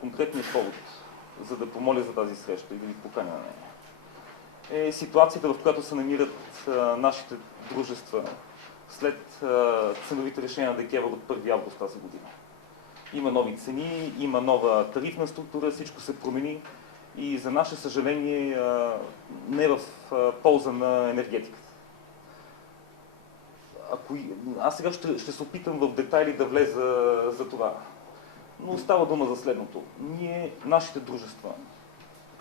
конкретният повод, за да помоля за тази среща и да ви поканя на нея, е ситуацията, в която се намират нашите дружества след ценовите решения на ДКЕВР от 1 август тази година. Има нови цени, има нова тарифна структура, всичко се промени и за наше съжаление не в полза на енергетиката. Аз сега ще се опитам в детайли да влеза за това, но става дума за следното. Нашите дружества,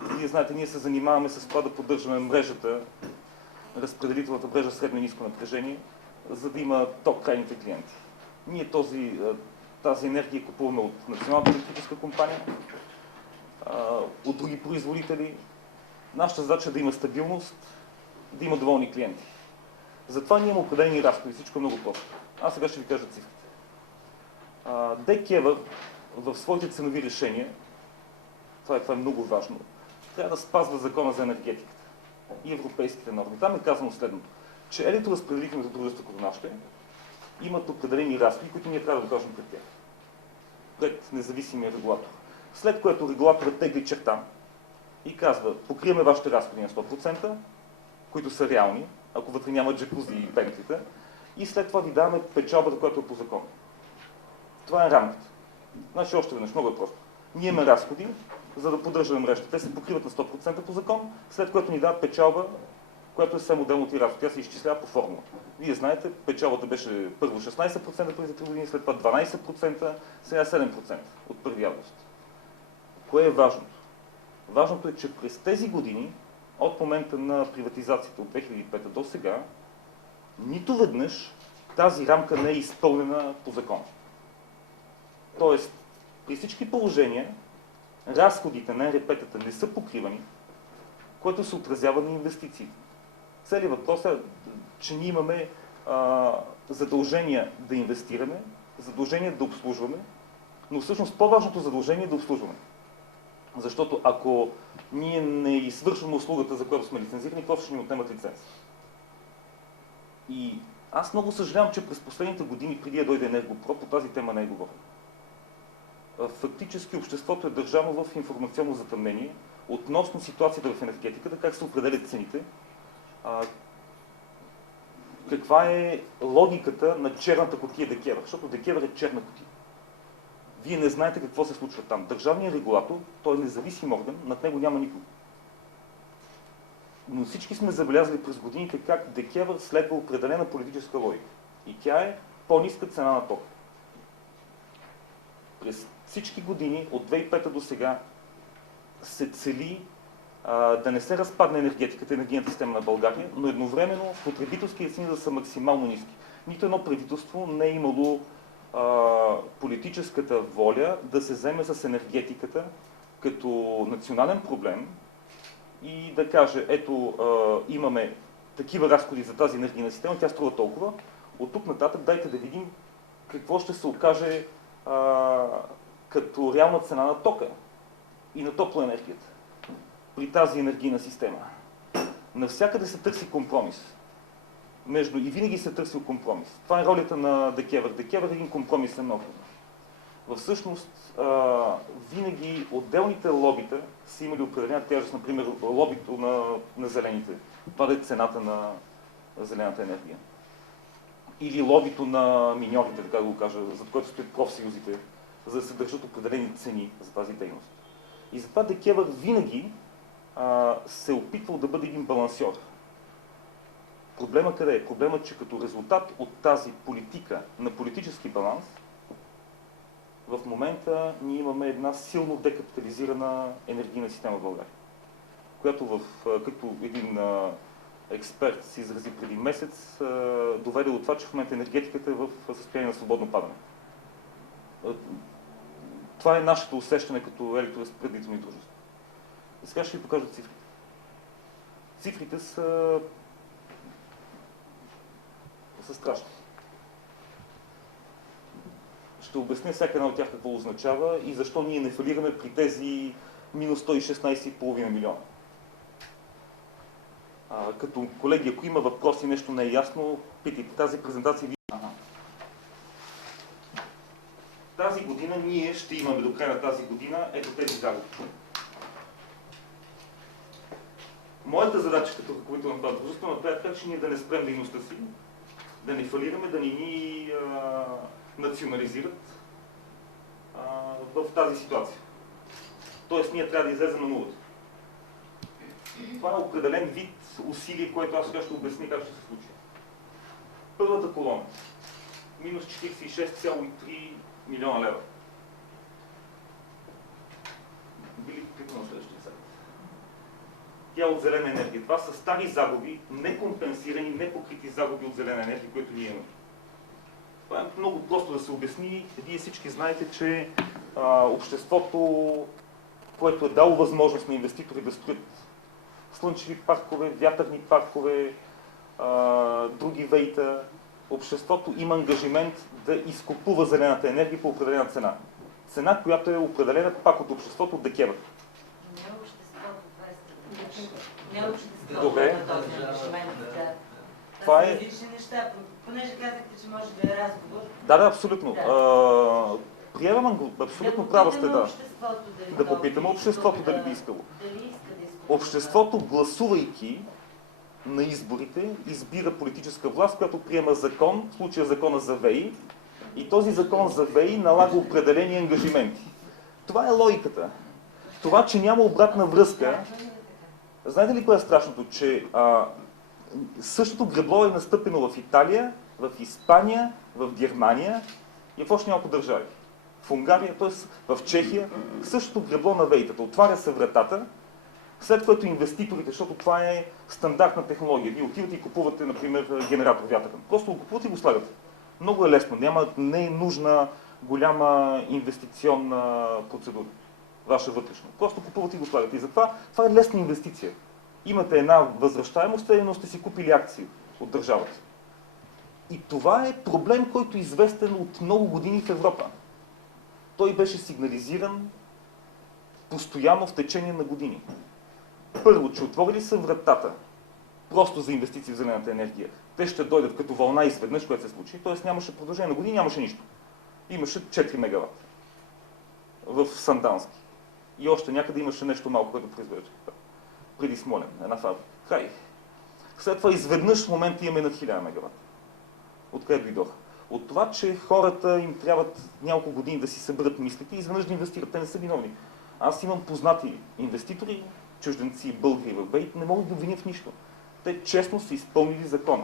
вие знаете, ние се занимаваме с това да поддържаме мрежата, разпределителната мрежа средно и ниско напрежение, за да има ток крайните клиенти. Ние тази енергия купуваме от Националната електрическа компания, от други производители. Нашата задача е да има стабилност, да има доволни клиенти. Затова ние имаме определени разходи, всичко е много просто. Аз сега ще ви кажа цифрите. ДКЕВР в своите ценови решения, това е много важно, трябва да спазва закона за енергетиката и европейските норми. Там е казано следното, че електроразпределителните дружества като нашите имат определени разходи, които ние трябва да докажем пред тях, пред независимия регулатор. След което регулаторът тегли черта и казва, покриеме вашите разходи на 100%, които са реални, ако вътре няма джакузи и пентлите, и след това ви даваме печалбата, която е по закон. Това е рамката. Значи още веднъж, много е просто. Ние имаме разходи, за да поддържаме мрежата. Те се покриват на 100% по закон, след което ни дават печалба, която е само отделно от и разход. Тя се изчислява по формула. Вие знаете, печалбата беше първо 16% преди 3 години, след това 12%, сега 7% от 1 август. Кое е важното? Важното е, че през тези години, от момента на приватизацията от 2005 до сега, нито веднъж тази рамка не е изпълнена по закон. Тоест, при всички положения, разходите на ЕРП-тата не са покривани, което се отразява на инвестиции. Целият въпрос е, че ние имаме задължения да инвестираме, задължение да обслужваме, но всъщност по-важното задължение е да обслужваме. Защото ако ние не извършваме услугата, за която сме лицензирани, просто ще ни отнемат лиценз. И аз много съжалявам, че през последните години, преди да дойде Енергопро, по тази тема не е говорено. Фактически обществото е държано в информационно затъмнение относно ситуацията в енергетиката, как се определят цените, каква е логиката на черната кутия ДКЕВР, защото ДКЕВР е черна кутия. Вие не знаете какво се случва там. Държавният регулатор, той е независим орган, над него няма никой. Но всички сме забелязали през годините как ДКЕВР следва определена политическа логика. И тя е по-ниска цена на тока. През всички години, от 2005 до сега, се цели да не се разпадне енергетиката, енергийната система на България, но едновременно потребителските цени да са максимално ниски. Нито едно правителство не е имало политическата воля да се вземе с енергетиката като национален проблем и да каже, ето имаме такива разходи за тази енергийна система, тя струва толкова, от тук нататък дайте да видим какво ще се окаже като реална цена на тока и на топлоенергията при тази енергийна система. Навсякъде се търси компромис. И винаги се търсил компромис. Това е ролята на ДКЕВР. ДКЕВР е един компромисен орган. Всъщност, винаги отделните лобита са имали определена тежест, например, лобито на зелените. Това е цената на зелената енергия. Или лобито на миньорите, така да го кажа, за което стоят профсъюзите, за да се държат определени цени за тази дейност. И затова ДКЕВР винаги се е опитвал да бъде един балансьор. Проблема къде е? Проблемът, че като резултат от тази политика на политически баланс, в момента ние имаме една силно декапитализирана енергийна система в България, която като един експерт се изрази преди месец, доведе до това, че в момента енергетиката е в състояние на свободно падане. Това е нашето усещане като електроразпределителни дружества. И сега ще ви покажа цифрите. Цифрите са страшни. Ще обясня всяка една от тях какво означава и защо ние не фалираме при тези минус 116,5 милиона. Като колеги, ако има въпроси, нещо не е ясно, питайте. Тази презентация Тази година година ние ще имаме до края на тази година ето тези загуби. Моята задача като ръководител на това дружество направя така, че ние да не спрем дейността си, да не фалираме, да не ни национализират в тази ситуация. Тоест ние трябва да излезем на нулата. Това е определен вид усилие, което аз сега ще обясня как ще се случи. Първата колона. Минус 46,3 милиона лева. Били кликна на следващия сайт. Тя е от зелена енергия. Това са стари загуби, некомпенсирани, непокрити загуби от зелена енергия, които ние имаме. Това е много просто да се обясни. Вие всички знаете, че обществото, което е дало възможност на инвеститори да строят слънчеви паркове, вятърни паркове, други ВЕИ-та, обществото има ангажимент да изкупува зелената енергия по определена цена. Цена, която е определена пак от обществото от ДКЕВР. Не е обществото, това е стратегично. Не е обществото Добре. на този ангажимент. Това са е... различни неща. Понеже казахте, че може да е разговор. Да, абсолютно. Приемам го, абсолютно права сте, да. Да попитаме обществото дали би искало. Обществото, гласувайки на изборите, избира политическа власт, която приема закон, в случая закона за ВЕИ, и този закон за ВЕИ налага определени ангажименти. Това е логиката. Това, че няма обратна връзка, знаете ли кое е страшното? Че същото гребло е настъпено в Италия, в Испания, в Германия и в още няколко държави. В Унгария, т.е. в Чехия, същото гребло на ВЕИ-тата. Отваря се вратата, след което инвеститорите, защото това е стандартна технология. Вие отивате и купувате, например, генератор вятърен. Просто го купувате и го слагате. Много е лесно. Не е нужна голяма инвестиционна процедура. Ваша вътрешна. Просто купувате и го слагате. И затова това е лесна инвестиция. Имате една възвръщаемост, но сте си купили акции от държавата. И това е проблем, който е известен от много години в Европа. Той беше сигнализиран постоянно в течение на години. Първо, че отворили са вратата просто за инвестиции в зелената енергия. Те ще дойдат като вълна изведнъж, което се случи. Т.е. нямаше продължение на години, нямаше нищо. Имаше 4 мегаватта в Сандански. И още някъде имаше нещо малко, което произвежда. Преди Смолен, една фабрика. Край. След това изведнъж в момента имаме над 1000 мегаватта. Откъде дойдоха? От това, че хората им трябват няколко години да си съберат мислите и изведнъж да инвестират. Те не са виновни. Аз имам познати инвеститори, чужденци, българи в ВЕИ, не могат да обвинят в нищо. Те честно са изпълнили закона.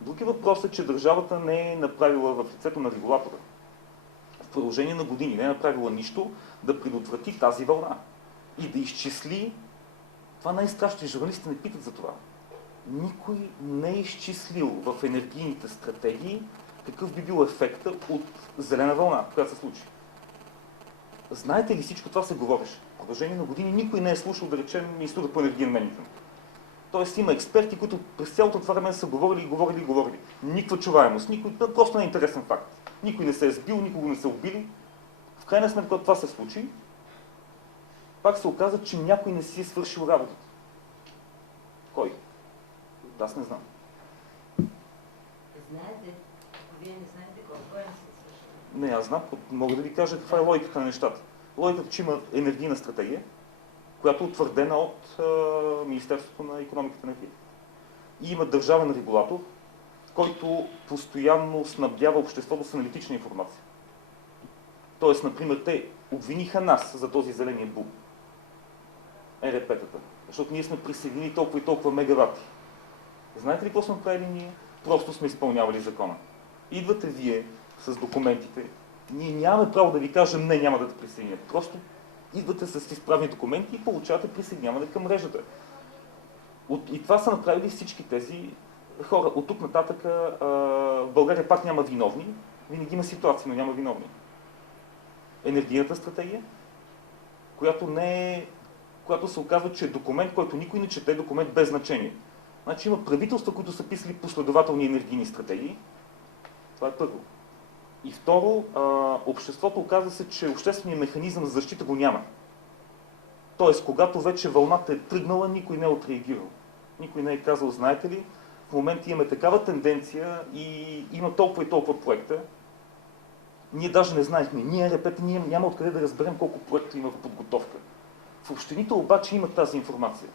Други въпрос е, че държавата не е направила в лицето на регулатора. В продължение на години не е направила нищо да предотврати тази вълна. И да изчисли, това най-страшно, журналистите не питат за това. Никой не е изчислил в енергийните стратегии какъв би бил ефекта от зелена вълна, която се случи. Знаете ли, всичко това се говореше? В продължение на години никой не е слушал, да речем, Института по енергиен менеджмент. Тоест има експерти, които през цялото това време са говорили. Никаква чуваемост, просто не е интересен факт. Никой не се е сбил, никого не се убили. В крайна сметка, когато това се случи, пак се оказа, че някой не си е свършил работата. Кой? Аз не знам. Знаете, ако вие не знаете колко е не се свършил. Не, аз знам, мога да ви кажа каква е логиката на нещата. Логиката, че има енергийна стратегия, която е утвърдена от Министерството на икономиката на енергията. И има държавен регулатор, който постоянно снабдява обществото с аналитична информация. Тоест, например, те обвиниха нас за този зеления бум. ЕРП-тата. Защото ние сме присъединили толкова и толкова мегавати. Знаете ли какво сме правили ние? Просто сме изпълнявали закона. Идвате вие с документите. Ние нямаме право да ви кажем не, няма да те присъединят. Просто идвате с изправни документи и получавате присъединяване към мрежата. И това са направили всички тези хора. От тук нататък в България пак няма виновни. Винаги има ситуации, но няма виновни. Енергийната стратегия, която се оказва, че е документ, който никой не чете, документ без значение. Значи има правителства, които са писали последователни енергийни стратегии. Това е първо. И второ, обществото оказва се, че общественият механизъм за защита го няма. Тоест, когато вече вълната е тръгнала, никой не е отреагирал. Никой не е казал, знаете ли, в момента имаме такава тенденция и има толкова и толкова проекта, Ние даже не знаехме. Ние, репете, ние няма откъде да разберем колко проекта има в подготовка. В общините обаче имат тази информация.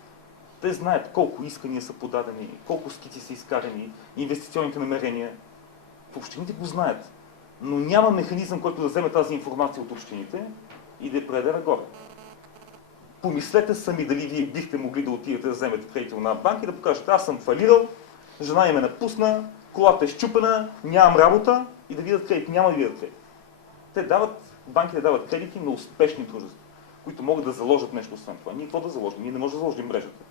Те знаят колко искания са подадени, колко скици са изкарани, инвестиционните намерения. В общините го знаят. Но няма механизъм, който да вземе тази информация от общините и да я предаде нагоре. Помислете сами дали вие бихте могли да отидете да вземете кредит на банка и да покажете: аз съм фалирал, жена им е напусна, колата е счупена, нямам работа, и да видят кредит. Няма да видят кредит. Банките дават кредити на успешни дружества, които могат да заложат нещо освен това. Ние какво да заложим? Ние не можем да заложим мрежата.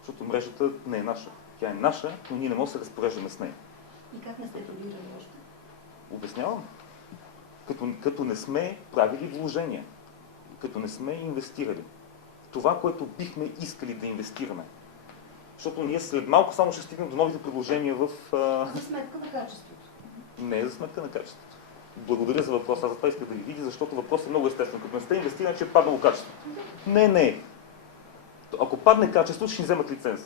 Защото мрежата не е наша. Тя е наша, но ние не можем да се разпореждаме с нея. И как не сте планирали още? Обяснявам. Като не сме правили вложения, като не сме инвестирали. Това, което бихме искали да инвестираме. Защото ние след малко само ще стигнем до новите предложения в... За сметка на качеството. Не е за сметка на качеството. Благодаря за въпроса. Аз за това исках да ви видя, защото въпросът е много естествен. Като не сте инвестирани, че е паднало качеството. Не. Ако падне качеството, ще ни вземат лиценз.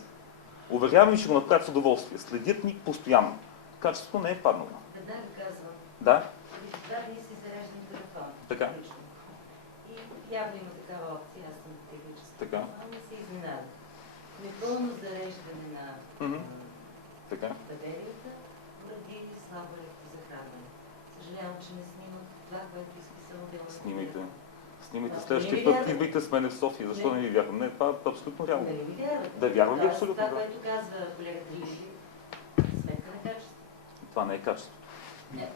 Уверявам ви, ще го направят с удоволствие. Следят ни постоянно. Качеството не е паднало. Веднага казвам. Да? Преди 2 дни си зареждам телефон. Така. Лично. И явно има такава опция, аз съм техническа. Така. Само се изненадах. Непълно зареждане на Така. батерията поради слабо електрозахранване. Съжалявам, че не снимат това, което изписал отделно. Снимайте Да, следващия не ви път, вярвам. идвайте с мене в София. Защо не ви вярвам? Не, това е абсолютно реално. Не ви вярвате. Да, вярвам ви Тоест, абсолютно. Това, Да. което казва колегата Иши, сметка на качество. Това не е качество. Не.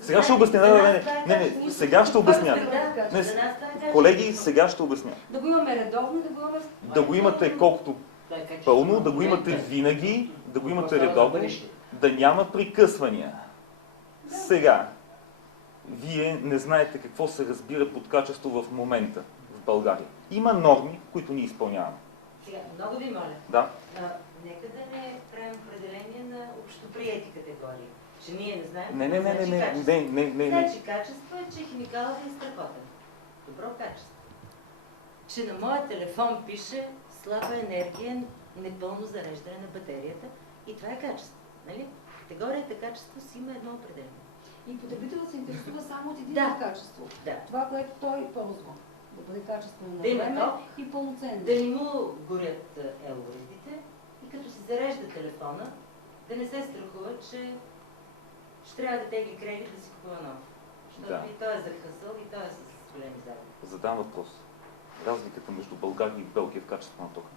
Сега ще обясня. Не, сега ще обясня. Не, колеги, сега ще обясня. Да го имаме редовно, да го имаме... Да го имате колкото пълно, да го имате винаги, да го имате редовно, да няма прекъсвания. Сега, вие не знаете какво се разбира под качество в момента в България. Има норми, които ние изпълняваме. Сега, много ви моля. Да? Нека да не правим определение на общоприети категории. Че ние не знаем. Не. Значи качество е, че химикалът е страхотен. Добро качество. Че на моя телефон пише слаба енергия, непълно зареждане на батерията и това е качество. Нали? Категорията качество си има едно определение. И потребителът се интересува само от един качество. Да. Това, което той ползва. Да бъде качествено на Да има време ток, и пълноценно. да не му горят елоризите и като се зарежда телефона, да не се страхува, че ще трябва да тегли кредит да си купува нов. Защото и той е захъсъл, и той е с големи загуби. Задавам въпрос. Разликата между България и Белгия в качеството на тока.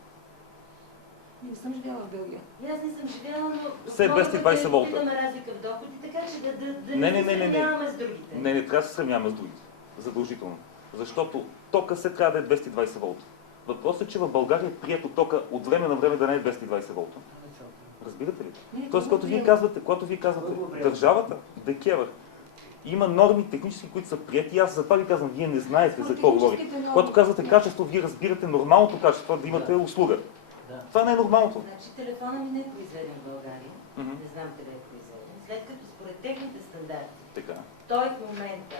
Не съм живяла в Белгия. И аз не съм живяла, но Все 220 волта. имаме разлика в доходи, така че да Не. не се сравняваме с другите. Не трябва да се сравняваме с другите. Задължително. Защото тока се трябва да е 220 волта. Въпросът е, че в България е прието тока от време на време да не е 220 волта. Разбирате ли? Тоест, когато вие казвате държавата, ДКЕВР, има норми технически, които са прияти. Аз затова ви казвам, вие не знаете за какво говорите. Когато казвате качество, вие разбирате нормалното качество, да имате услуга. Това не е нормалното. Значи телефона ми не е произведен в България. Не знам къде е произведен. След като според техните стандарти, той в момента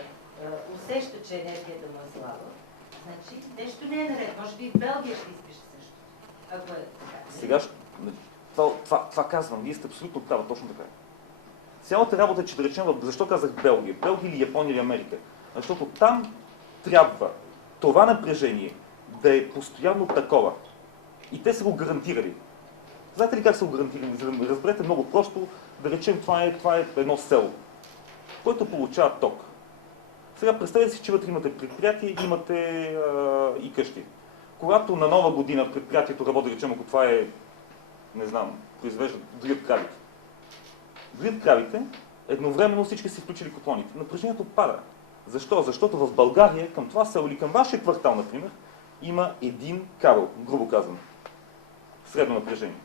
усеща, че енергията му е слаба, значи нещо не е наред. Може би и в Белгия ще изпише също. Ако е така. Сега, това казвам, вие сте абсолютно права, точно така. Цялата работа е, че да речем, защо казах Белгия? Белгия или Япония или Америка? Защото там трябва това напрежение да е постоянно такова. И те са го гарантирали. Знаете ли как са го гарантирали? За да разберете много просто, да речем, това е едно село, което получава ток. Сега представете си, че вътре имате предприятие, имате и къщи. Когато на нова година предприятието работи, да речем, ако това е, не знам, произвеждат доят кравите. Доят кравите, едновременно всички си включили котлоните. Напрежението пада. Защо? Защото в България, към това село или към вашия квартал, например, има един кабел, грубо казано. Средно напрежение.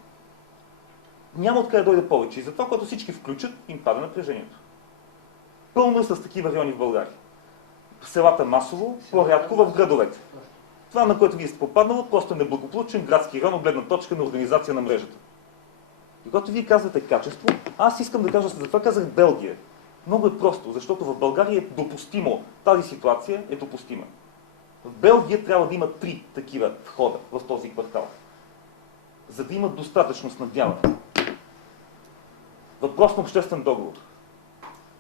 Няма откъде да дойде повече. И затова, когато всички включат, им пада напрежението. Пълно е с такива райони в България. В селата масово, по-рядко в градовете. Това, на което вие сте попаднало, просто е неблагополучен градски район от гледна точка на организация на мрежата. И когато вие казвате качество, аз искам да кажа, затова казах Белгия. Много е просто, защото в България е допустимо, тази ситуация е допустима. В Белгия трябва да има 3 такива входа в този квартал, за да имат достатъчно снабдяване. Въпрос на обществен договор.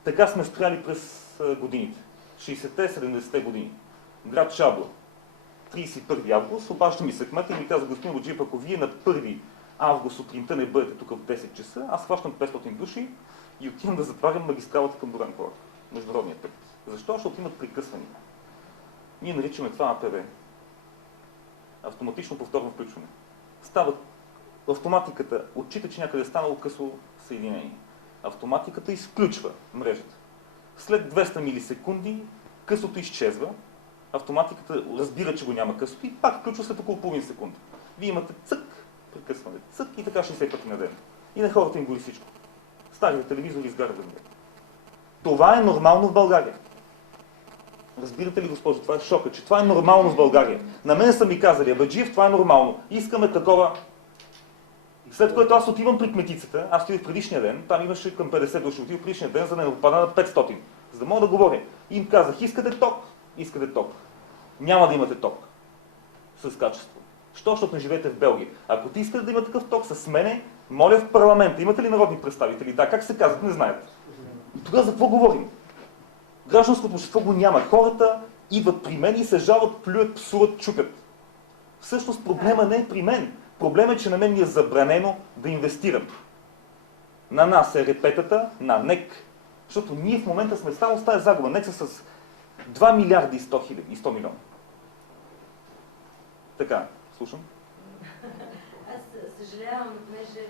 Така сме строяли през годините. 60-те, 70-те години. Град Шабла. 31 август, обажда ми се кмета и ми каза: господин Боджиев, ако вие на 1 август сутринта не бъдете тук в 10 часа, аз хващам 500 души и отивам да затварям магистралата към Доран Корак, международния път. Защо? Защото имат прекъсвания. Ние наричаме това АПВ. Автоматично повторно включване. Става автоматиката, отчита, че някъде е станало късо съединение. Автоматиката изключва мрежата. След 200 милисекунди късото изчезва, автоматиката разбира, че го няма късото и пак включва след около половин секунда. Вие имате цък, прекъсване, цък и така 60 пъти на ден. И на хората им гори всичко. Старите телевизори изгарят да бъде. Това е нормално в България. Разбирате ли, госпожо, това е шока, че това е нормално в България. На мен са ми казали: Абаджиев, това е нормално. Искаме такова. След което аз отивам при кметицата, аз отидох предишния ден, там имаше към 50 души, отидох предишния ден, за да не попада на 500, за да мога да говоря. И им казах: искате ток? Искате ток. Няма да имате ток с качество. Що? Защото не живеете в Белгия. Ако ти искате да има такъв ток с мене, моля в парламента. Имате ли народни представители? Да, как се казват? Не знаете. И тогава за какво говорим? Гражданското общество го няма. Хората идват при мен и се жалват, плюят, псуват, чупят. Всъщност проблема не е при мен. Проблемът е, че на мен ми е забранено да инвестирам. На нас е репетата, на НЕК. Защото ние в момента сме само с тази загуба. НЕК са с 2 милиарда и 100 хиляди, и 100 милиона. Така, слушам. Аз съжалявам, понеже,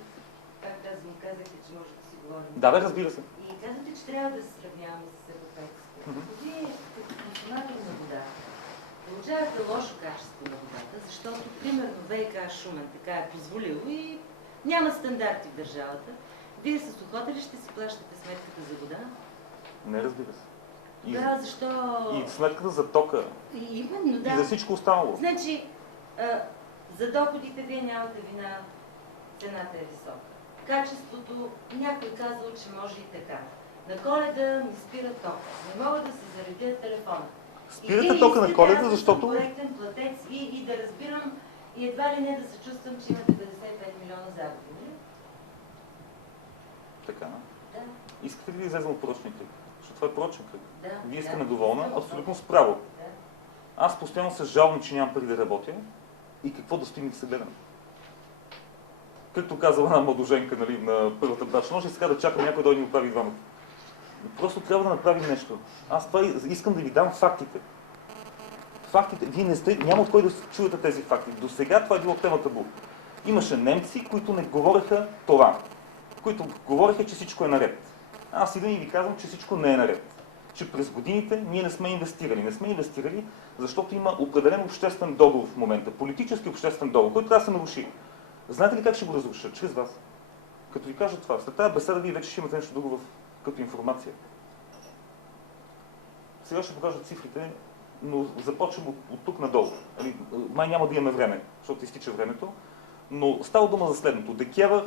както аз ви казахте, че може да си говорим. Да, бе, разбира се. И казвате, че трябва да се сравняваме с европейците. Вие, като консуматор на вода, получавате лошо качество на водата, защото, примерно, ВиК Шумен така е позволило и няма стандарти в държавата. Вие с охота ли ще си плащате сметката за вода? Не, разбира се. Да, защо? И сметката за тока. Именно, да. И за всичко останало. Значи, за доходите вие нямате вина, цената е висока. Качеството, някой казал, че може и така. На Коледа ми спира ток. Не мога да се заредя телефона. Спирате тока на Коледа, защото... Аз съм коректен платец и да разбирам и едва ли не да се чувствам, че имате 55 милиона загуби. Не? Така. Да. Искате ли да излезем от порочния кръг? Защото това е порочен кръг. Да. Вие сте да. недоволна, абсолютно справо. Да. Аз постоянно се жалвам, че нямам пари да работя и какво да стоим и да се гледам. Както казала една младоженка, нали, на първата брачна нощ, и сега да чакам някой да ни оправи двамата. Просто трябва да направим нещо. Аз това искам да ви дам фактите. Фактите, вие не сте, няма от кой да чуете тези факти. До сега това е било тема табу. Имаше немци, които не говореха това. Които говореха, че всичко е наред. Аз идвам и ви казвам, че всичко не е наред. Че през годините ние не сме инвестирали. Не сме инвестирали, защото има определен обществен договор в момента. Политически обществен договор, който трябва да се наруши. Знаете ли как ще го разруша? Чрез вас. Като ви кажа това, след тази беседа вие вече ще имате нещо друго като информация. Сега ще покажа цифрите, но започвам от тук надолу. Май няма да имаме време, защото изтича времето, но става дума за следното. ДКЕВР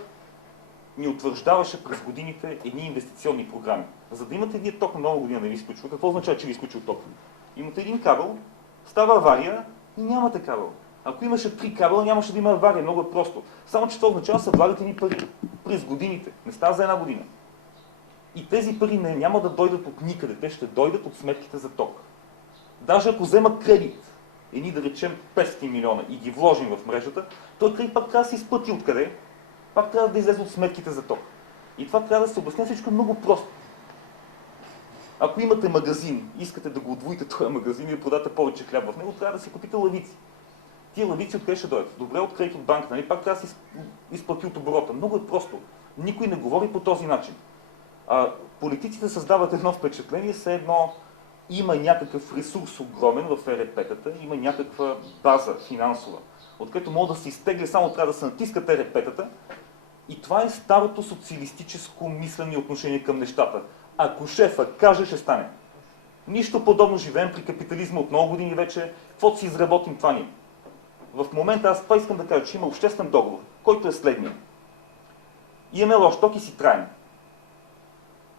ни утвърждаваше през годините едни инвестиционни програми. За да имате вие ток на нова година да ви изключва, какво означава, че ви изключва ток? Имате един кабел, става авария и нямате кабел. Ако имаше 3 кабела, нямаше да има авария. Много е просто. Само че това означава да се влагат едни пари през годините. Не става за една година. И тези пари няма да дойдат от никъде. Те ще дойдат от сметките за ток. Даже ако взема кредит, едни да речем 500 милиона и ги вложим в мрежата, той кредит пак трябва да се изплати откъде? Пак трябва да излезе от сметките за ток. И това трябва да се обясня, всичко много просто. Ако имате магазин, искате да го удвоите този магазин и да продате повече хляб в него, трябва да си купите лавици. Тия лавици откъде ще дойдат? Добре, от кредит от банка, нали? Пак трябва да си изплати от оборота. Много е просто. Никой не говори по този начин. Политиците създават едно впечатление, все едно има някакъв ресурс огромен в ЕРП-тата, има някаква база финансова, откъдето могат да се изтегли, само трябва да се натискат ЕРП-тата. И това е старото социалистическо мислене и отношение към нещата. Ако шефа каже, ще стане. Нищо подобно, живеем при капитализма от много години вече, каквото си изработим, това ни. В момента аз това искам да кажа, че има обществен договор, който е следния. Имаме лош ток и си траем.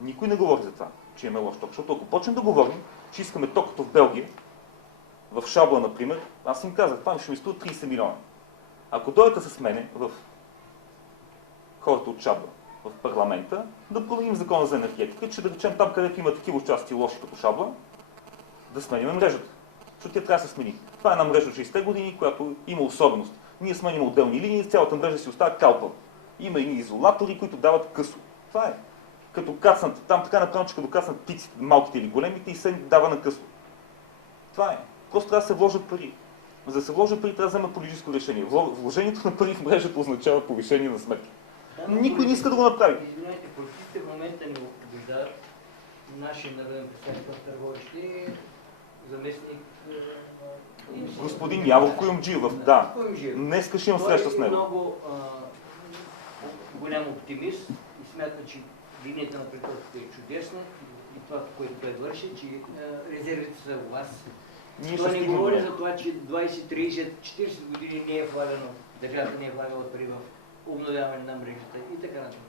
Никой не говори за това, че имаме лош ток, защото ако почнем да говорим, че искаме ток като в Белгия, в Шабла, например, аз им казах, това ще ми струва 30 милиона. Ако дойдете с мене в хората от Шабла в парламента да променим закона за енергетика, че да речем там, където има такива участия лоши като шабла, да сменим мрежата. Защото тя трябва да се смени. Това е една мрежа от 60 години, която има особеност. Ние сменим отделни линии, цялата мрежа си остава калпа. Има и изолатори, които дават късо. Това е. Като кацнат, там така направено, че като кацнат птиците, малките или големите, и се дава на късо. Това е. Просто трябва да се вложат пари. За да се вложат пари, трябва да вземат политическо решение. Вложението на пари в мрежата означава повишение на сметки. Никой не иска да го направи. Извинете, политиците в момента ни убеждават, нашия народен представител в Търговище, заместник... Господин Явор Куюмджиев, да. Днеска ще имам среща с него. Той е много голям оптимист и смята, че линията на правителството е чудесна и това, което той върши, че резервите са у вас. Той не говори за това, че 20, 30, 40 години не е влагано, държавата не е влагала пари в обновяване на мрежата и така нататък.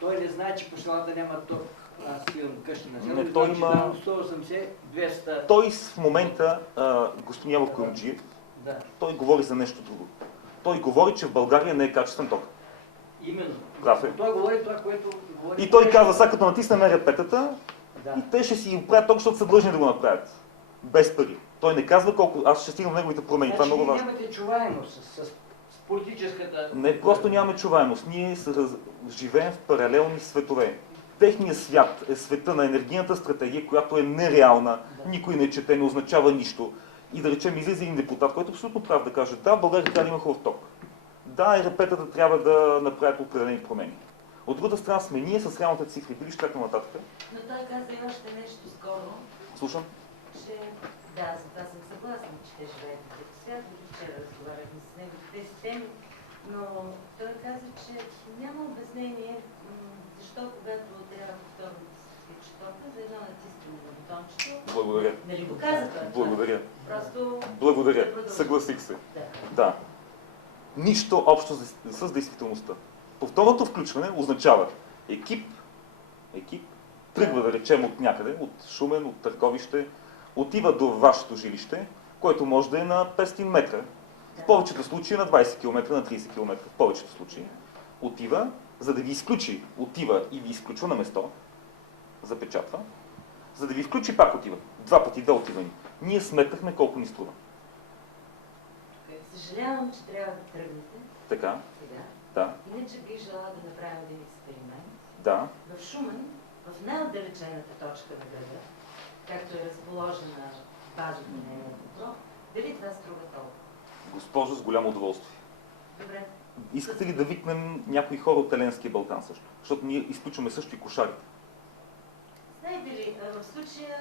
Той не знае, че по селата няма ток. Аз имам къща на село, той има 180, 200... Той в момента, господин Явор Куюмджиев, той говори за нещо друго. Той говори, че в България не е качествен ток. Именно. Прав е. Той говори това, което говори... И той казва, сега като натиснем РП-тата, и те ще си оправят ток, защото са длъжни да го направят. Без пари. Той не казва колко... Аз ще стигам неговите промени. Това е много важно. Нямате чуваемост с политическата... Не, просто нямаме чуваемост. Ние живеем в паралелни светове. Техният свят е света на енергийната стратегия, която е нереална, никой не чете, не означава нищо. И да речем, излиза един депутат, който абсолютно прав да каже, да, в България трябва да има хубав ток. Да, ЕРП-тата трябва да направят определени промени. От другата страна сме ние с реалните цифри. Видиш как нататък? Но той каза и още нещо скоро. Слушам. Че, да, за това съм съгласна, че те живеят в този свят. Вчера разговаряхме с него в тези теми. Но той каза, че няма обяснение защо, когато трябва повторно да се свичи тока, за едно натискане на бутончето. Благодаря. Нали го каза той? Благодаря. Просто... Благодаря. Съгласих се. Да. Нищо общо с действителността. Повторното включване означава екип, тръгва да речем от някъде, от Шумен, от Търговище, отива до вашето жилище, което може да е на 500 метра. В повечето случаи на 20 км, на 30 км, в повечето случаи. Отива, за да ви изключи, отива и ви изключва на место, запечатва, за да ви изключи пак отива. Два пъти да отива ни. Ние сметнахме колко ни струва. Съжалявам, че трябва да тръгнете. Така. Сега. Да. Иначе бих желала да направим един експеримент. Да. В Шумен, в най-отдалечената точка на града, както е разположена базата на Енергопро, дали това струва толкова? Госпожо, с голямо удоволствие. Добре. Искате ли да викнем някои хора от Еленския Балкан също? Защото ние изключваме също и кошарите. Знаете ли, в случая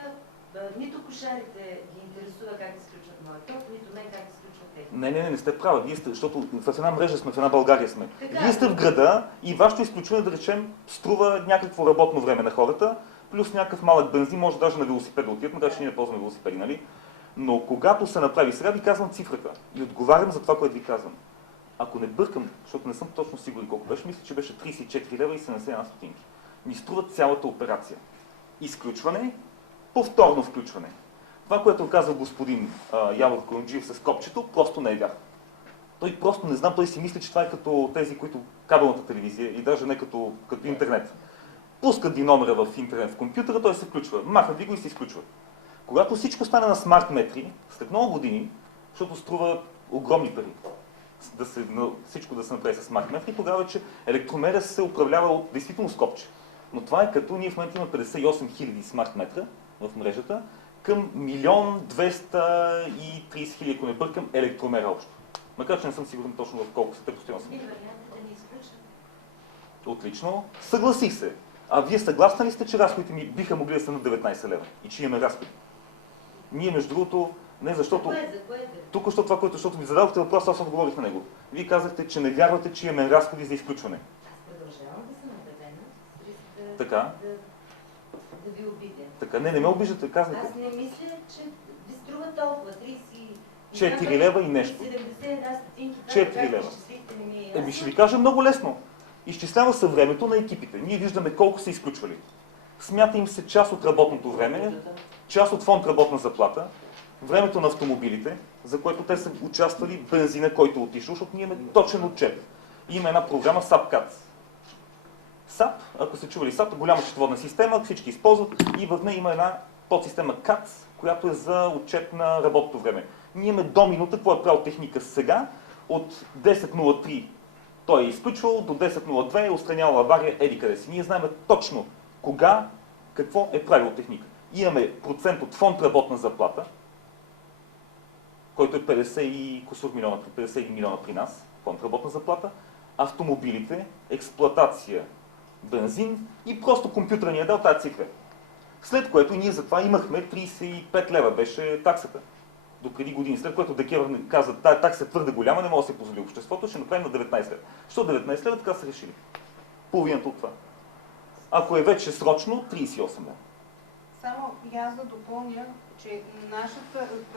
нито кошарите ги интересува как изключват моят ток, нито мен как изключват те. Не сте права. Вие сте, защото в една мрежа сме, в една България сме. Така, Вие сте в града и вашето изключване, да речем, струва някакво работно време на хората, плюс някакъв малък бензин, може даже на велосипед да отидат, макар че ние не ползваме велосипеди, нали? Но когато се направи, сега ви казвам цифрата и отговарям за това, което ви казвам. Ако не бъркам, защото не съм точно сигурен колко беше, мисля, че беше 34 лева и 71 стотинки. Ми струва цялата операция. Изключване, повторно включване. Това, което казва господин Явор Куюмджиев с копчето, просто не е вярно. Той просто не знам, той си мисли, че това е като тези, които кабелната телевизия и даже не като интернет. Пускат ви номера в интернет, в компютъра, той се включва. Махат ви го и се изключва. Когато всичко стане на смарт метри, след много години, защото струва огромни пари, всичко да се направи с смарт метри, тогава вече електромерът се управлява от действително с копче. Но това е като ние в момента имаме 58 000 смарт метра в мрежата, към 1 230 000, ако не бъркам, електромера общо. Макар че не съм сигурен точно в колко са, те постоянно са. И вариантът да ни изключват. Отлично. Съгласих се. А вие съгласни ли сте, че разходите ми биха могли да са на 19 лева? И че имаме разходи? Ние, между другото, не защото... За кое? Тук, защото ми зададохте въпрос, аз отговорих на него. Вие казахте, че не вярвате, че имаме разходи за изключване. Аз продължавам да съм убедена, с риск Така. да ви обидя. Така, не ме обиждате, казвате. Аз не мисля, че ви струва толкова. 4 лева и нещо. 71 стотинки. 4 лева. Ще ви кажа много лесно. Изчислява се времето на екипите. Ние виждаме колко са изключвали. Смята им се част от работното време, част от фонд работна заплата, времето на автомобилите, за което те са участвали, бензина, който отишъл, защото ние имаме точен отчет. И има една програма SAPCAT. SAP, ако сте чували SAP, голяма счетоводна система, всички използват и в нея има една подсистема CATS, която е за отчет на работното време. Ние имаме до минута, какво е правил техника сега, от 10.03 той е изключвал, до 10.02 е отстранявал авария еди къде си. Ние знаем точно кога, какво е правил техника. Имаме процент от фонд работна заплата, който е 50 и кусур милиона, 50 милиона при нас, фонд работна заплата, автомобилите, експлоатация, бензин и просто компютърния дел, тази цифра. След което ние затова имахме 35 лева, беше таксата. До преди години, след което ДКЕВР каза, тая такса е твърде голяма, не може да се позволи обществото, ще направим на 19 лева. Що 19 лева, така са решили. Половината от това. Ако е вече срочно, 38 лева. Само и аз да допълня, че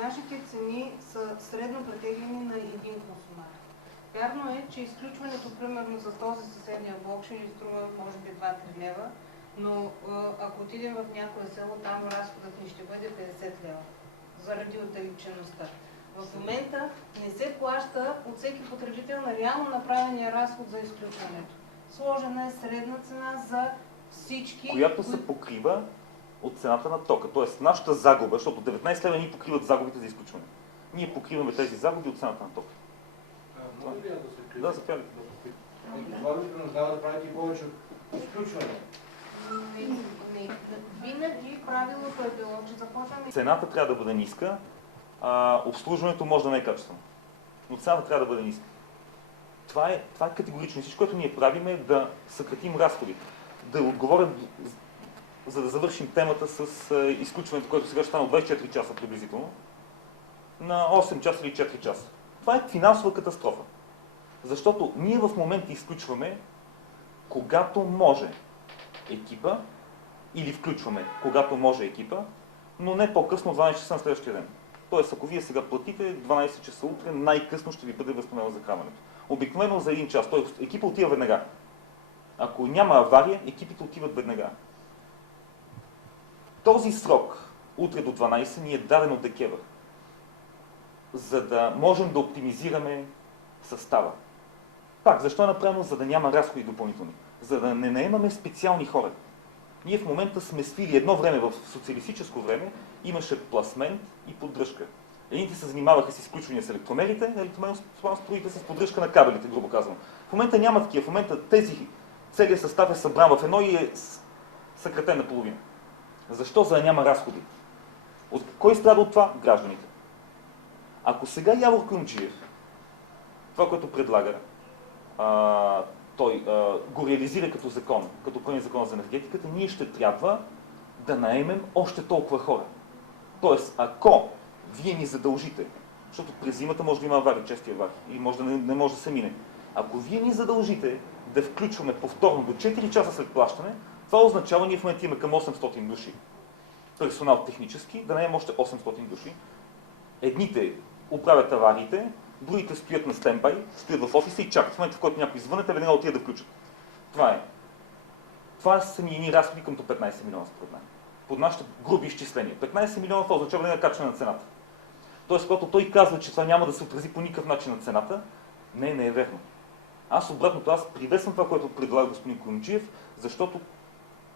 нашите цени са средно претеглени на един консуматор. Вярно е, че изключването, примерно за този съседния блок, ще ни струва може би 2-3 лева, но ако отидем в някое село, там разходът ни ще бъде 50 лева, заради отдалечеността. В момента не се плаща от всеки потребител на реално направения разход за изключването. Сложена е средна цена за всички. Която се покрива от цената на тока. Тоест нашата загуба, защото 19 лева ни покриват загубите за изключване. Ние покриваме тези загуби от цената на тока. Може ли да се крие? Да, заповядайте. Това ви принуждава да правите повече изключване. Винаги правилото е било, че започваме... Цената трябва да бъде ниска, обслужването може да не е качествено. Но цената трябва да бъде ниска. Това е категорично. Всичко, което ние правим е да съкратим разходите. Да отговорим, за да завършим темата с изключването, което сега ще стане от 24 часа приблизително, на 8 часа или 4 часа. Това е финансова катастрофа. Защото ние в момента изключваме, когато може екипа, или включваме, когато може екипа, но не по-късно 12 часа на следващия ден. Тоест, ако вие сега платите 12 часа утре, най-късно ще ви бъде възстановено захранването. Обикновено за един час. Той екипа отива веднага. Ако няма авария, екипите отиват веднага. Този срок, утре до 12, ни е даден от ДКЕВР, за да можем да оптимизираме състава. Пак, защо е направено? За да няма разходи допълнителни. За да не наемаме специални хора. Ние в момента сме свили едно време, в социалистическо време, имаше пласмент и поддръжка. Едните се занимаваха с изключвания с електромерите, електромерите с поддръжка на кабелите, грубо казвам. В момента няма такива. В момента целият състав е събран в едно и е съкратен на половина. Защо? За да няма разходи. Кой страда от това? Гражданите. Ако сега Явор Куюмджиев, това, което предлага, той го реализира като закон, като пълен закон за енергетиката, ние ще трябва да наемем още толкова хора. Тоест, ако вие ни задължите, защото през зимата може да има аварии, чести аварии, или може да не може да се мине, ако вие ни задължите да включваме повторно до 4 часа след плащане, това означава, ние в момента имаме към 800 души персонал технически, да наемем още 800 души. Едните оправят авариите, другите стоят на стендбай, стоят в офиса и чакат. В момента, в който някой звънят, те веднага отидат да включат. Това е. Това са ни разходи към 15 милиона според мен. Под нашите груби изчисления. 15 милиона това означава не качване на цената. Тоест, когато той казва, че това няма да се отрази по никакъв начин на цената, не е верно. Аз обратното, аз приветствам това, което предлага господин Куюмджиев, защото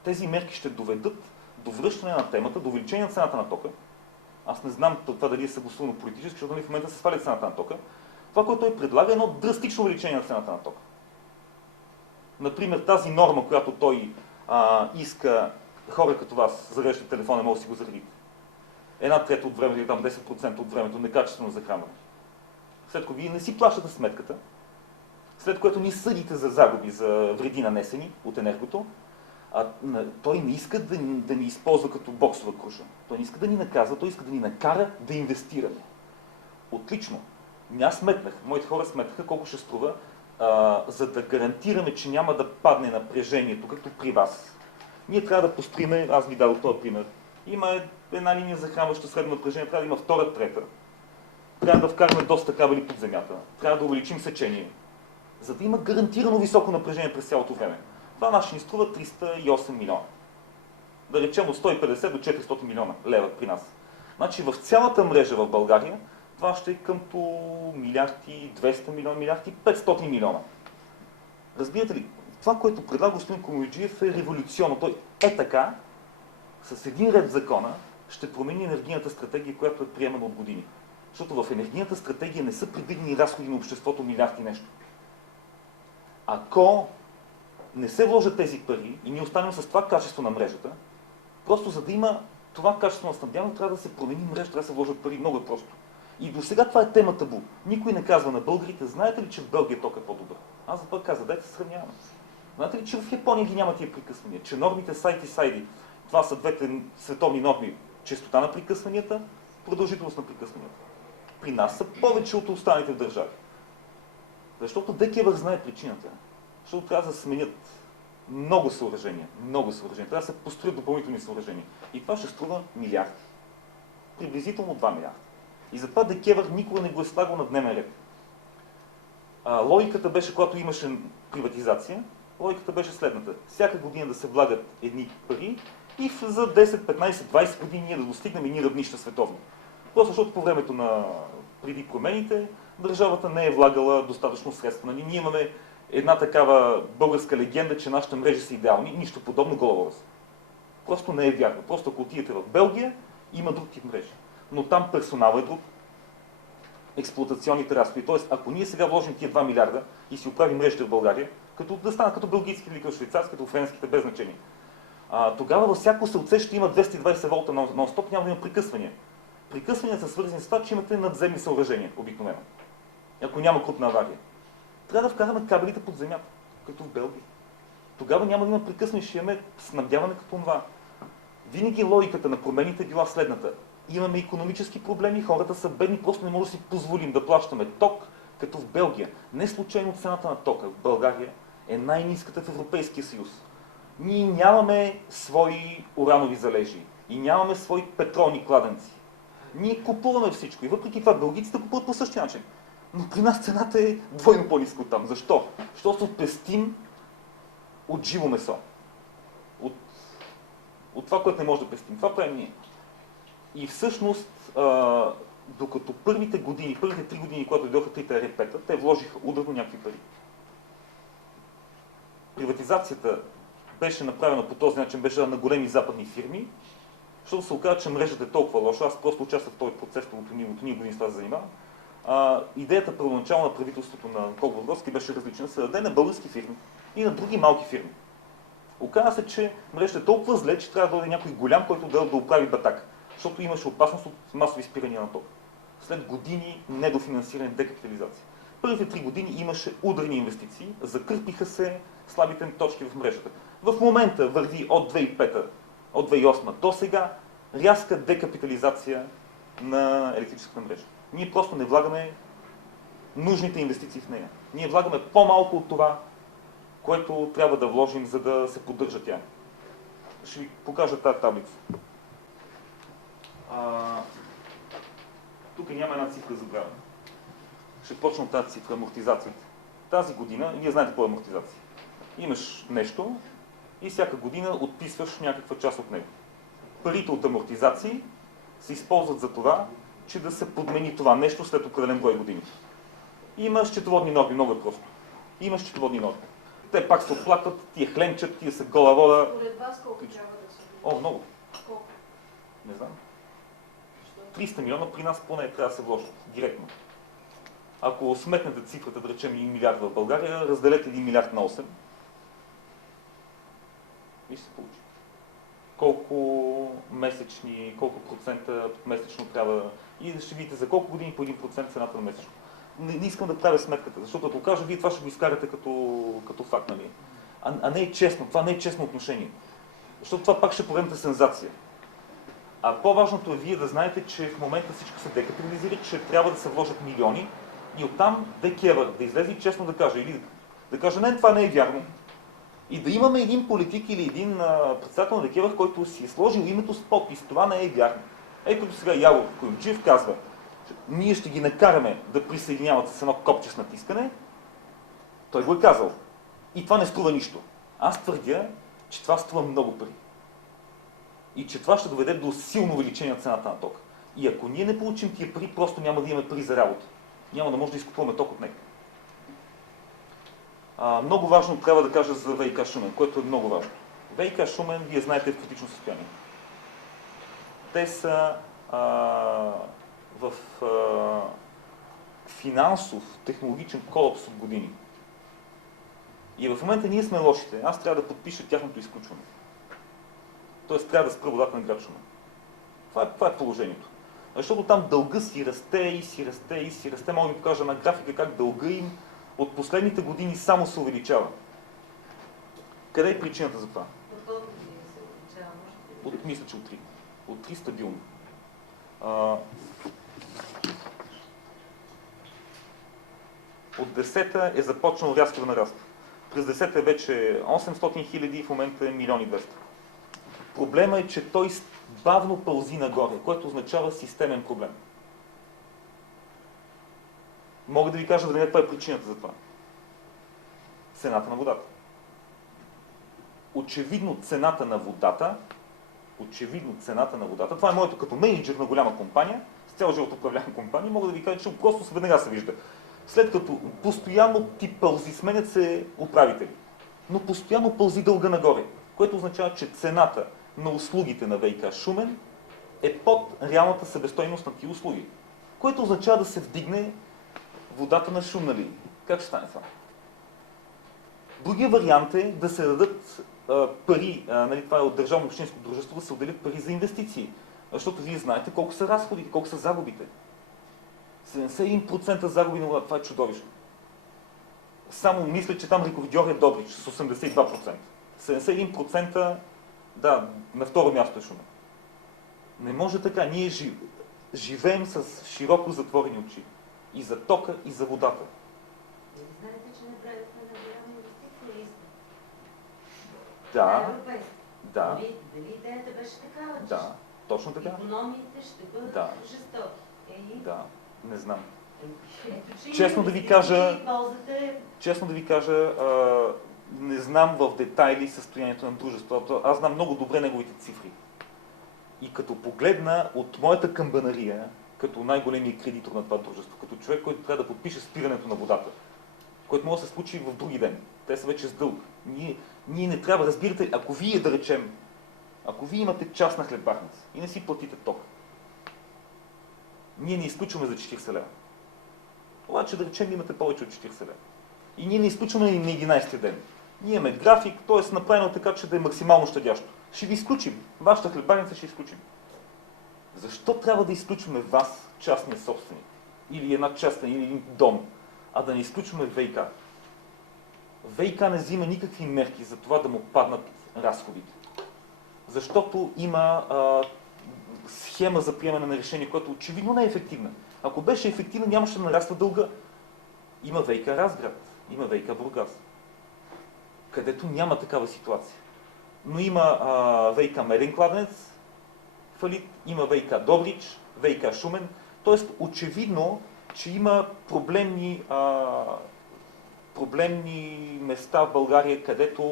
тези мерки ще доведат до връщане на темата, до увеличение на цената на тока. Аз не знам това дали е съгласувано политически, защото в момента се сваля цената на тока. Това, което той предлага, е едно драстично увеличение на цената на тока. Например, тази норма, която той иска хора като вас, зареждат телефона, може да си го заредите. 1/3 от времето или там 10% от времето некачествено захранване. След като вие не си плащате сметката, след което ни съдите за загуби, за вреди нанесени от енергото, той не иска да ни използва като боксова круша. Той не иска да ни наказва, той иска да ни накара да инвестираме. Отлично. Аз сметнах, моите хора сметнаха колко ще струва, за да гарантираме, че няма да падне напрежението, както при вас. Ние трябва да построим, аз ви дадох този пример, има една линия захранваща средно напрежение, трябва да има втора, трета. Трябва да вкараме доста кабели под земята, трябва да увеличим сечение, за да има гарантирано високо напрежение през цялото време. Това ще ни струва 308 милиона. Да речем от 150 до 400 милиона лева при нас. Значи в цялата мрежа в България това ще е къмто милиарди 200 милиона, милиарди 500 милиона. Разбирате ли? това, което предлага господин Кумуйджиев е революционно. Той е така, с един ред закона ще промени енергийната стратегия, която е приемана от години. Защото в енергийната стратегия не са предвидени разходи на обществото милиарди нещо. Ако не се вложат тези пари и ние останем с това качество на мрежата, просто за да има това качество на снабдяване, трябва да се промени мрежа, трябва да се вложат пари. Много е просто. И до сега това е тема табу. Никой не казва на българите, знаете ли, че в Белгия ток е по-добър? Аз за това каза, дайте се сравняваме. Знаете ли, че в Япония ги няма тия прекъсвания? Че нормите сайди, това са двете световни норми, честота на прекъсванията, продължителност на прекъсванията. При нас са повече от останалите в държави. Защото ДКЕВР знае причината. Защото трябва да се сменят много съоръжения. Трябва да се построят допълнителни съоръжения. И това ще струва милиарди. Приблизително 2 милиарда. И затова ДКЕВР никога не го е слагал на дневен ред. Логиката беше, когато имаше приватизация, логиката беше следната. Всяка година да се влагат едни пари и за 10, 15, 20 години ние да достигнем едни равнища световни. Просто защото по времето на преди промените държавата не е влагала достатъчно средства. Ние имаме една такава българска легенда, че нашите мрежи са идеални. Нищо подобно, гола въз. Просто не е вярно. Просто ако отидете в Белгия, има друг тип мрежи. Но там персонал е друг. Експлоатационните разходи. Тоест, ако ние сега вложим тия 2 милиарда и си оправим мрежите в България, да станат като белгийските или като швейцарските, като френските, без значение. Тогава във всяко селце ще има 220 волта нон-стоп, няма да има прекъсвания. Прекъсванията са свързани с това, че имате надземни съоръжения, обикновено. Ако няма крупна авария. Трябва да вкараме кабелите под земята, като в Белгия. Тогава няма да има прекъсване, ще имаме снабдяване като това. Винаги логиката на промените е била следната. Имаме икономически проблеми, хората са бедни, просто не може да си позволим да плащаме ток, като в Белгия. Не случайно цената на тока в България е най-ниската в Европейския съюз. Ние нямаме свои уранови залежи и нямаме свои петролни кладенци. Ние купуваме всичко и въпреки това белгийците купуват по същия начин. Но при нас цената е двойно по-ниска от там. Защо? Защото се пестим от живо месо. От това, което не може да пестим. Това правим ние. И всъщност, докато първите 3 години, когато дойдоха трите РП-та, те вложиха ударно някакви пари. Приватизацията беше направена по този начин, беше на големи западни фирми, защото се оказа, че мрежата е толкова лоша. Аз просто участвах в този процес, от ние години с това се занимавам. Идеята първоначално на правителството на Колбовски беше различна, се даде на български фирми и на други малки фирми. Оказа се, че мрежата е толкова зле, че трябва да дойде някой голям, който да оправи батак, защото имаше опасност от масови спирания на ток. След години недофинансиране, декапитализация. Първите 3 години имаше ударни инвестиции, закърпиха се слабите точки в мрежата. В момента върви от 2005, от 2008 до сега рязка декапитализация на електрическата мрежа. Ние просто не влагаме нужните инвестиции в нея. Ние влагаме по-малко от това, което трябва да вложим, за да се поддържа тя. Ще ви покажа тази таблица. Тук няма една цифра забравена. Ще почна от тази цифра, амортизацията. Тази година, вие знаете какво е амортизация. Имаш нещо и всяка година отписваш някаква част от него. Парите от амортизации се използват за това, че да се подмени това нещо след определен брой години. Има счетоводни норми, много е просто. Има счетоводни норми. Те пак се оплакват, тия хленчат, тия са гола вода. Според вас колко трябва да се... О, много. Колко? Не знам. 300 милиона при нас поне трябва да се вложат директно. Ако сметнете цифрата, да речем 1 милиард в България, разделете 1 милиард на 8. И ще се получи. Колко процента месечно трябва... И ще видите за колко години по 1% цената на месечно. Не искам да правя сметката, защото ако кажа, вие това ще го изкарате като факт, нали? А не е честно, това не е честно отношение. Защото това пак ще поредната сензация. А по-важното е вие да знаете, че в момента всичко се декапитализира, че трябва да се вложат милиони и оттам ДКЕВР да излезе и честно да каже, или да каже, не, това не е вярно. И да имаме един политик или един председател на ДКЕВР, който си е сложил името с подпис. Това не е вярно. Ето като сега Явор Куюмджиев казва, ние ще ги накараме да присъединяват с едно копче с натискане. Той го е казал. И това не струва нищо. Аз твърдя, че това струва много пари. И че това ще доведе до силно увеличение на цената на тока. И ако ние не получим тия пари, просто няма да имаме пари за работа. Няма да може да изкупуваме ток от него. Много важно трябва да кажа за ВиК Шумен, което е много важно. ВиК Шумен, вие знаете, е в критично състояние. Те са в финансов, технологичен колапс от години. И в момента ние сме лошите. Аз трябва да подпиша тяхното изключване. Тоест трябва да спра водата на град Шумен. Това е положението. Защото там дълга си расте и си расте и си расте. Мога да ви покажа на графика как дълга им от последните години само се увеличава. Къде е причината за това? От колко години се увеличава? Мисля, че от 3. От 3 стабилно. От 10-та е започнал рязко да нараства. През 10-та е вече 800 хиляди, в момента е 1 200 000. Проблема е, че той бавно пълзи нагоре, което означава системен проблем. Мога да ви кажа да не каква е причината за това. Цената на водата. Очевидно цената на водата, това е моето като мениджър на голяма компания, с цял живот управлявам компания, мога да ви кажа, че просто веднага се вижда. След като постоянно ти пълзи, сменят се управители, но постоянно пълзи дълга нагоре, което означава, че цената на услугите на ВиК Шумен е под реалната себестойност на тия услуги, което означава да се вдигне водата на шумна линия. Как ще стане това? Другия вариант е да се дадат пари, това е от държавно общинско дружество, да се отделят пари за инвестиции. Защото вие знаете колко са разходите, колко са загубите. 71% загуби на вода, това е чудовищно. Само мисля, че там ръководител е Добрич с 82%. 71%, да, на второ място е Шумен. Не може така. Ние живеем с широко затворени очи. И за тока, и за водата. Вие знаете, че направихме на голяма инвестиция и Да. европейска. Да. Дали идеята беше такава, че Да, точно така. икономиите ще бъдат жестоки? Да, не знам. Ето, че Честно да ви кажа, ползата е... не знам в детайли състоянието на дружеството. Аз знам много добре неговите цифри. И като погледна от моята камбанария, като най-големия кредитор на това дружество, като човек, който трябва да подпише спирането на водата, което може да се случи в други ден. Те са вече с дълг. Ние не трябва, разбирате, ако вие, да речем, ако вие имате частна хлебарница и не си платите ток, ние не изключваме за 40 лева. Обаче, да речем, имате повече от 40 лева. И ние не изключваме на 11 ден. Ние имаме график, т.е. направено така, че да е максимално щадящо. Ще ви изключим. Вашата хлебарница ще изключим. Защо трябва да изключваме вас, частния собственик? Или една частна, или един дом, а да не изключваме ВиК? ВиК не взима никакви мерки за това да му паднат разходите. Защото има схема за приемане на решение, която очевидно не е ефективна. Ако беше ефективна, нямаше да нараства дълга. Има ВиК Разград, има ВиК Бургас, където няма такава ситуация. Но има ВиК Меден кладенец, фалит, има ВиК Добрич, ВиК Шумен. Тоест, очевидно, че има проблемни места в България, където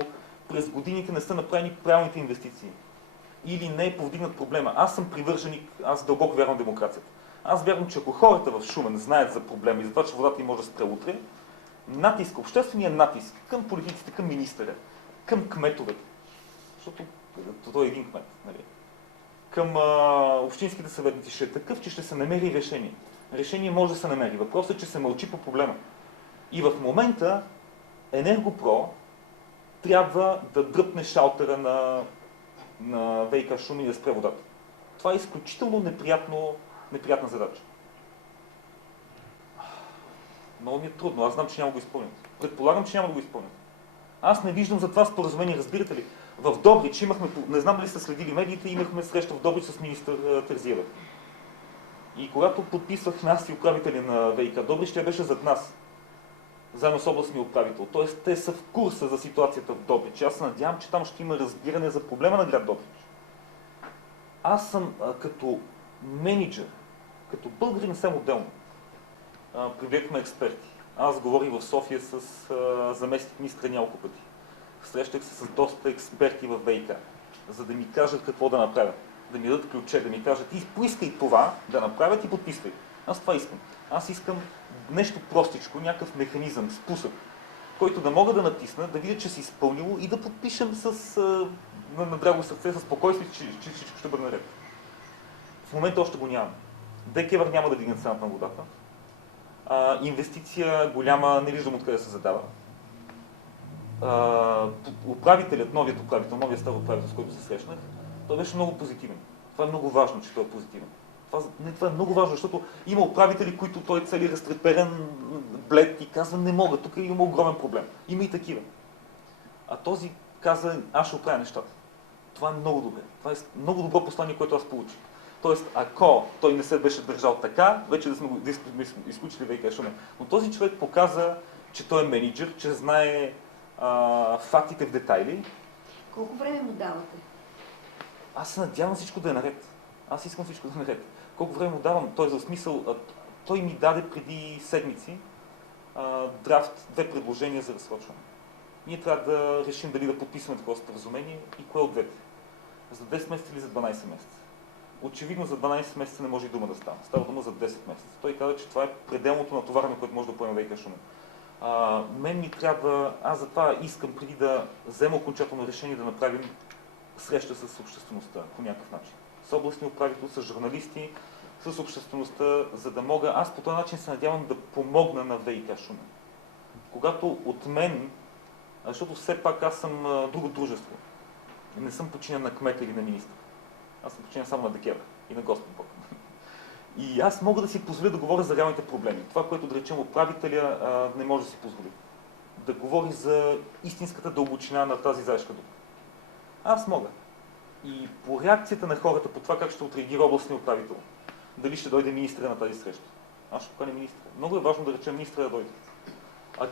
през годините не са направени правилните инвестиции. Или не е повдигнат проблема. Аз съм привърженик, аз дълбоко вярвам в демокрацията. Аз вярвам, че ако хората в Шумен знаят за проблема и за това, че водата им може да спре утре, натиск, общественият натиск към политиците, към министъра, към кметовете, защото това е един кмет, нали? Към общинските съветници ще е такъв, че ще се намери решение. Решение може да се намери. Въпросът е, че се мълчи по проблема. И в момента Енергопро трябва да дръпне шалтера на ВиК Шумен и да спре водата. Това е изключително неприятна задача. Много ми е трудно. Аз знам, че няма да го изпълнят. Предполагам, че няма да го изпълнят. Аз не виждам за това споразумение, разбирате ли? В Добрич имахме, не знам дали сте следили медиите, имахме среща в Добрич с министър Терзиева. И когато подписвахме аз и управители на ВиК Добрич, тя беше зад нас. Заедно с областния управител. Тоест, те са в курса за ситуацията в Добрич. Аз се надявам, че там ще има разбиране за проблема на град Добрич. Аз съм като менеджер, като българин съм отделно. Привлекохме експерти. Аз говорих в София с заместник министра няколко пъти. Срещах се с доста експерти в ВиК, за да ми кажат какво да направят. Да ми дадат ключе, да ми кажат и поискай това да направят и подписвай. Аз това искам. Аз искам нещо простичко, някакъв механизъм, спусък, който да мога да натисна, да видя, че си изпълнило и да подпишем на драго сърце, с спокойствие, че всичко ще бъде наред. В момента още го нямам. ДКЕВР няма да дигне цената на водата. Инвестиция голяма, не виждам откъде се задава. Управителят, новият стар управител, с който се срещнах, той беше много позитивен. Това е много важно, че той е позитивен. Това е много важно, защото има управители, които той е цели разтреперен, блед и казва, не мога, тук има огромен проблем. Има и такива. А този каза, аз ще оправя нещата. Това е много добре. Това е много добро послание, което аз получих. Тоест, ако той не се беше държал така, вече да сме изключили ВиК Шумен. Но този човек показа, че той е менеджер, че знае фактите в детайли. Колко време му давате? Аз се надявам всичко да е наред. Аз искам всичко да е наред. Колко време му давам? Той за смисъл, той ми даде преди седмици драфт, 2 предложения за разсрочване. Ние трябва да решим дали да подписваме такова споразумение и кое от двете. За 10 месеца или за 12 месеца. Очевидно за 12 месеца не може и дума да стане. Става дума за 10 месеца. Той каза, че това е пределното натоварване, което може да поеме ВиК Шумен. Мен ми трябва, аз затова искам преди да взема окончателно решение да направим среща с обществеността по някакъв начин. С областни управител, с журналисти, с обществеността, за да мога, аз по този начин се надявам да помогна на ВиК Шумен. Когато от мен, защото все пак аз съм друго дружество, не съм подчинен на кмета или на министър. Аз съм подчинен само на ДКЕВР и на Господ Бог. И аз мога да си позволя да говоря за реалните проблеми. Това, което да речем управителя, не може да си позволи. Да говори за истинската дълбочина на тази заешка дупка. Аз мога. И по реакцията на хората, по това как ще отреагира областния управител, дали ще дойде министъра на тази среща. Аз ще поканя министъра. Много е важно да речем министъра да дойде. А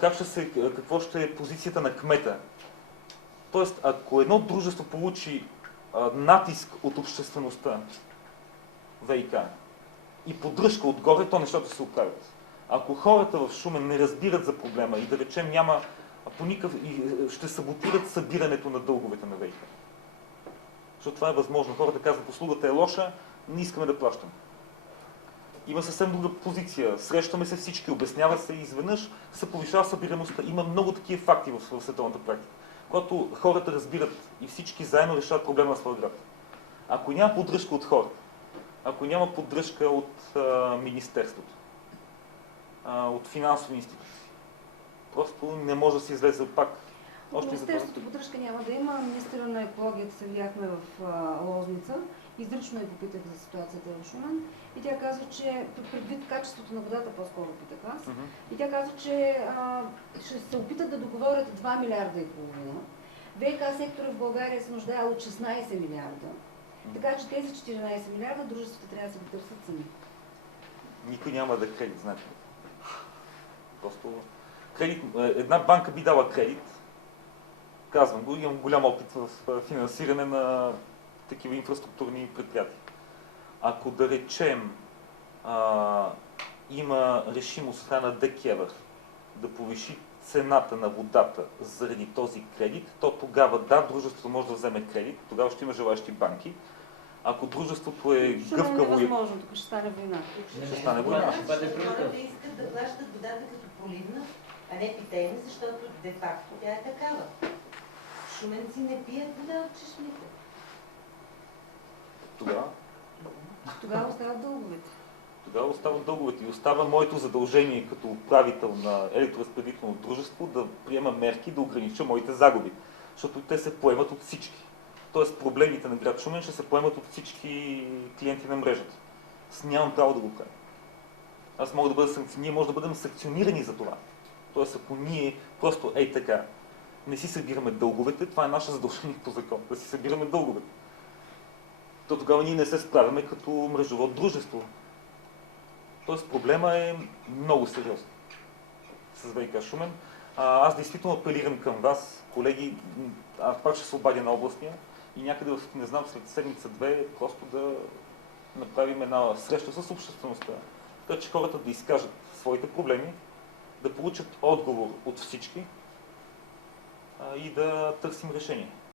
какво ще е позицията на кмета? Тоест, ако едно дружество получи натиск от обществеността, ВиК, и поддръжка отгоре, то нещата се оправят. Ако хората в Шумен не разбират за проблема и да речем няма по никакъв ще саботират събирането на дълговете на ВиК. Защото това е възможно. Хората казват, услугата е лоша, не искаме да плащаме. Има съвсем друга позиция. Срещаме се всички, обяснява се и изведнъж се повишава събираността. Има много такива факти в световната практика. Когато хората разбират и всички заедно решават проблема на своя град. Ако няма поддръжка от хората, ако няма поддръжка от Министерството, от финансови институции, просто не може да се излезе пак. Министерството поддръжка няма да има. Министъра на екологията се видяхме в Лозница. Изрично я попитах за ситуацията в Шумен. И тя казва, че предвид качеството на водата, по-скоро питах аз, и тя казва, че ще се опитат да договорят 2 милиарда и половина. ВиК сектора в България се нуждае от 16 милиарда. Така че тези 14 милиарда дружествата трябва да се потърсят сами. Никой няма да кредит, знаете. Просто една банка би дала кредит. Казвам го, имам голям опит в финансиране на такива инфраструктурни предприятия. Ако да речем има решимост от страна на ДКЕВР да повиши цената на водата заради този кредит, то тогава да, дружеството може да вземе кредит, тогава ще има желащи банки. Ако дружеството е гъвкаво... Шумен е невъзможно, тук ще стане война. Ще стане война. Хората искат да плащат водата като поливна, а не питейна, защото де-факто тя е такава. Шуменци не пият вода от чешмите. Тогава остават дълговете. Тогава остават дълговете и остава моето задължение като управител на електроразпределително дружество да приема мерки да огранича моите загуби. Защото те се поемат от всички. Тоест проблемите на град Шумен ще се поемат от всички клиенти на мрежата. Аз нямам право да го правя. Ние може да бъдем санкционирани за това. Тоест ако ние просто така не си събираме дълговете, това е наше задължение по закон, да си събираме дълговете. То тогава ние не се справяме като мрежово дружество. Тоест проблема е много сериозен с ВиК Шумен. Аз действително апелирам към вас, колеги, аз пак ще се обадя на областния и някъде, не знам, след седмица-две, просто да направим една среща с обществеността, така че хората да изкажат своите проблеми, да получат отговор от всички и да търсим решение.